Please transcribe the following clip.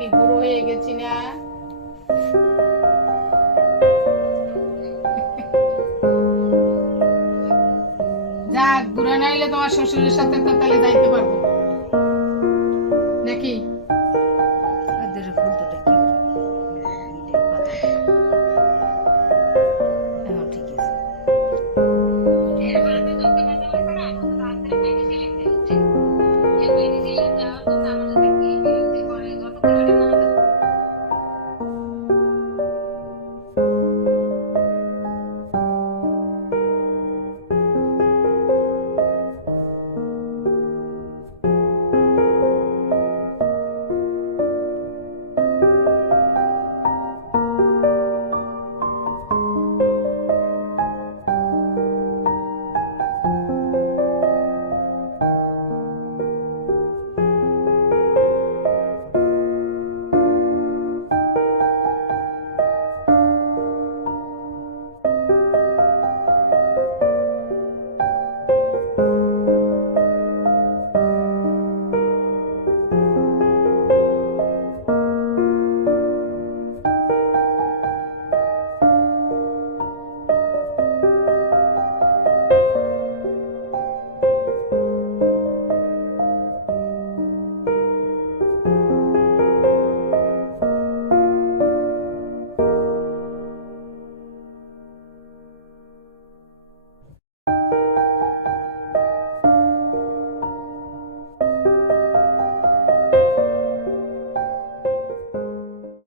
কি গুঁড়ো হয়ে গেছি না? যাক গুঁড়ো না এলে তোমার শ্বশুরের সাথে তো তাহলে যাইতে পারব। নাকি?